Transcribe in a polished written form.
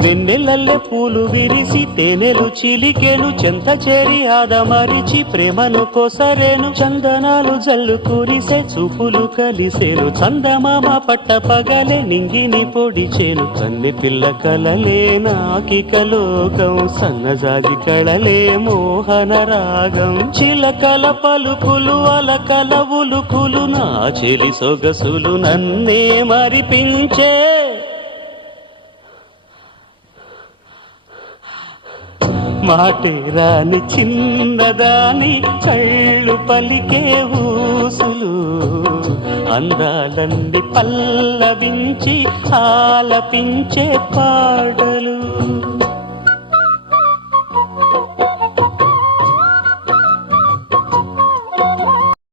వెన్నెలల్లె పూలు విరిసి తేనెలు చిలికెను చెంత చేరి ఆదమరిచి ప్రేమను కొసరేను చందనాలు జల్లు కురిసే చూపులు కలిసేను చందమామ పట్ట పగలే నింగిని పొడిచేను కన్నె పిల్ల కలలే నాకిక లోకం సన్నజాజి కళలే మోహన రాగం చిలకల పలుకులు అలకల ఉలుకులు నా చెలి సొగసులు నన్నే మరిపించే మాటే రాని చిన్నదాని కళ్ళు పలికే ఊసులు అందాలన్నీ పల్లవించి ఆలపించే పాటలు